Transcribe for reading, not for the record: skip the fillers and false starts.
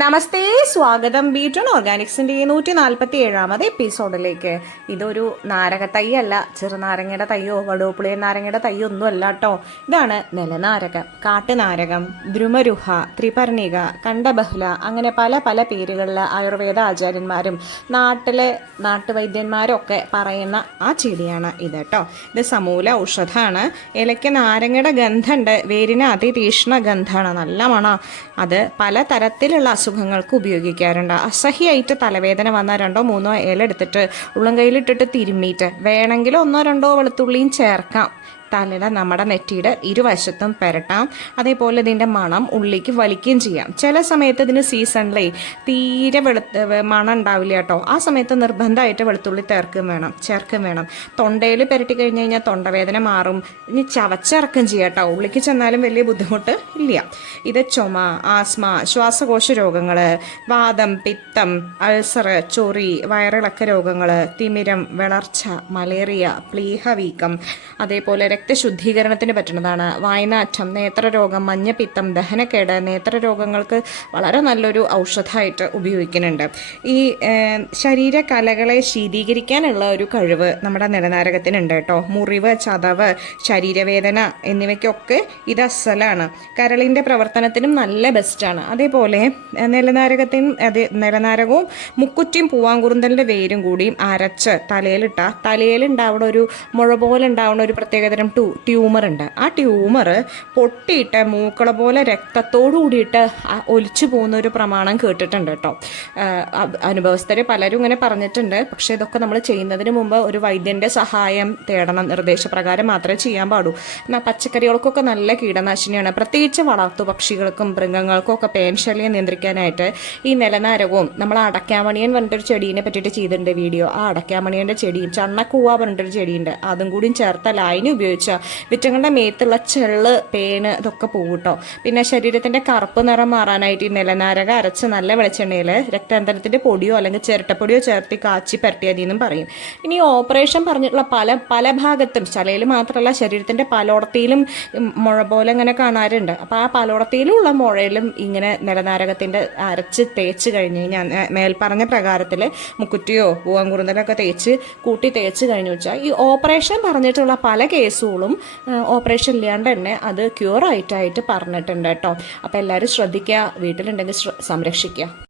നമസ്തേ, സ്വാഗതം. ബീറ്റൺ ഓർഗാനിക്സിന്റെ 147ാമത് എപ്പിസോഡിലേക്ക്. ഇതൊരു നാരകത്തൈയല്ല, ചെറുനാരങ്ങയുടെ തയ്യോ വടുവപ്പുളിയ നാരങ്ങയുടെ തയ്യോ ഒന്നും അല്ല കേട്ടോ. ഇതാണ് നിലനാരകം, കാട്ടുനാരകം, ദ്രുമരുഹ, ത്രിപർണിക, കണ്ഠബഹുല, അങ്ങനെ പല പല പേരുകളിൽ ആയുർവേദ ആചാര്യന്മാരും നാട്ടുവൈദ്യന്മാരൊക്കെ പറയുന്ന ആ ചെടിയാണ് ഇത് കേട്ടോ. ഇത് സമൂല ഔഷധമാണ്. ഇലയ്ക്ക് നാരങ്ങയുടെ ഗന്ധമുണ്ട്, വേരിന് അതിതീക്ഷ്ണ ഗന്ധമാണ്, നല്ല മണം. അത് പലതരത്തിലുള്ള അസുഖങ്ങൾക്ക് ഉപയോഗിക്കാറുണ്ട്. അസഹ്യമായിട്ട് തലവേദന വന്നാൽ 2-3 ഇല എടുത്തിട്ട് ഉള്ളം കയ്യിലിട്ടിട്ട് തിരുമ്മിയിട്ട് വേണമെങ്കിൽ 1-2 വെളുത്തുള്ളിയും ചേർക്കാം. തലയുടെ നമ്മുടെ നെറ്റിയുടെ ഇരുവശത്തും പുരട്ടാം. അതേപോലെ ഇതിൻ്റെ മണം ഉള്ളിലേക്ക് വലിക്കുകയും ചെയ്യാം. ചില സമയത്ത് ഇതിന് സീസണിലേ തീരെ മണം ഉണ്ടാവില്ല കേട്ടോ. ആ സമയത്ത് നിർബന്ധമായിട്ട് വെളുത്തുള്ളി ചേർക്കും വേണം. തൊണ്ടയിൽ പുരട്ടി കഴിഞ്ഞ് കഴിഞ്ഞാൽ തൊണ്ടവേദന മാറും. ഇനി ചവച്ചിറക്കും ചെയ്യാം കേട്ടോ. ഉള്ളിലേക്ക് ചെന്നാലും വലിയ ബുദ്ധിമുട്ട് ഇല്ല. ഇത് ചുമ, ആസ്മ, ശ്വാസകോശ രോഗങ്ങൾ, വാദം, പിത്തം, അൾസർ, ചൊറി, വയറിളക്ക രോഗങ്ങൾ, തിമിരം, വിളർച്ച, മലേറിയ, പ്ലീഹ വീക്കം, അതേപോലെ രക്തശുദ്ധീകരണത്തിന് പറ്റുന്നതാണ്. വായനാറ്റം, നേത്രരോഗം, മഞ്ഞപ്പിത്തം, ദഹനക്കേട്, നേത്രരോഗങ്ങൾക്ക് വളരെ നല്ലൊരു ഔഷധമായിട്ട് ഉപയോഗിക്കുന്നുണ്ട്. ഈ ശരീരകലകളെ ശീതീകരിക്കാനുള്ള ഒരു കഴിവ് നമ്മുടെ നിലനാരകത്തിനുണ്ട് കേട്ടോ. മുറിവ്, ചതവ്, ശരീരവേദന എന്നിവയ്ക്കൊക്കെ ഇത് അസലാണ്. കരളിൻ്റെ പ്രവർത്തനത്തിനും നല്ല ബെസ്റ്റാണ്. അതേപോലെ നിലനാരകവും മുക്കുറ്റിയും പൂവാങ്കുറുന്തലിൻ്റെ വേരും കൂടിയും അരച്ച് തലയിലുണ്ടാവുന്ന ഒരു മുഴ പോലെ ഉണ്ടാവുന്ന ഒരു പ്രത്യേകതരം ട്യൂമർ ഉണ്ട്. ആ ട്യൂമർ പൊട്ടിയിട്ട് മൂക്കള പോലെ രക്തത്തോടു കൂടിയിട്ട് ഒലിച്ചു പോകുന്ന ഒരു പ്രമാണം കേട്ടിട്ടുണ്ട് കേട്ടോ. അനുഭവസ്ഥർ പലരും ഇങ്ങനെ പറഞ്ഞിട്ടുണ്ട്. പക്ഷേ ഇതൊക്കെ നമ്മൾ ചെയ്യുന്നതിന് മുമ്പ് ഒരു വൈദ്യൻ്റെ സഹായം തേടണം. നിർദ്ദേശപ്രകാരം മാത്രമേ ചെയ്യാൻ പാടൂ. എന്നാൽ പച്ചക്കറികൾക്കൊക്കെ നല്ല കീടനാശിനിയാണ്. പ്രത്യേകിച്ച് വളർത്തു പക്ഷികൾക്കും മൃഗങ്ങൾക്കും ഒക്കെ പേൻശല്യം നിയന്ത്രിക്കാനായിട്ട് ഈ നിലനാരകവും, നമ്മൾ അടയ്ക്കാമണിയൻ പറഞ്ഞിട്ടൊരു ചെടീനെ പറ്റിയിട്ട് ചെയ്തിട്ടുണ്ട് വീഡിയോ. ആ അടയ്ക്കാമണിയൻ്റെ ചെടിയും ചണ്ണക്കൂവ പറഞ്ഞിട്ടൊരു ചെടിയുണ്ട്, അതും കൂടിയും ചേർത്ത ലായനി ഉപയോഗിച്ച വിറ്റങ്ങളുടെ മേത്തുള്ള ചെള്ള്, പേന് ഇതൊക്കെ പോകും കേട്ടോ. പിന്നെ ശരീരത്തിൻ്റെ കറുപ്പ് നിറം മാറാനായിട്ട് ഈ നിലനാരക അരച്ച് നല്ല വെളിച്ചെണ്ണയിൽ രക്താന്തരത്തിൻ്റെ പൊടിയോ അല്ലെങ്കിൽ ചിരട്ടപ്പൊടിയോ ചേർത്ത് കാച്ചി പരട്ടിയതെന്നും പറയും. ഇനി ഓപ്പറേഷൻ പറഞ്ഞിട്ടുള്ള പല ഭാഗത്തും, തലയിൽ മാത്രമല്ല ശരീരത്തിൻ്റെ പലോടത്തിയിലും മുഴ പോലെ ഇങ്ങനെ കാണാറുണ്ട്. അപ്പോൾ ആ പലോടത്തിയിലുള്ള മുഴയിലും ഇങ്ങനെ നിലനാരകത്തിൻ്റെ അരച്ച് തേച്ച് കഴിഞ്ഞ് കഴിഞ്ഞാൽ മേൽപ്പറഞ്ഞ പ്രകാരത്തിൽ മുക്കുറ്റിയോ പൂവങ്കുറുന്തലൊക്കെ കൂട്ടി തേച്ച് കഴിഞ്ഞു വെച്ചാൽ ഈ ഓപ്പറേഷൻ പറഞ്ഞിട്ടുള്ള പല കേസുകളും ഓപ്പറേഷൻ ഇല്ലാണ്ട് തന്നെ അത് ക്യൂർ ആയിട്ടായിട്ട് പറഞ്ഞിട്ടുണ്ട് കേട്ടോ. അപ്പോൾ എല്ലാവരും ശ്രദ്ധിക്കുക, വീട്ടിലുണ്ടെങ്കിൽ സംരക്ഷിക്കുക.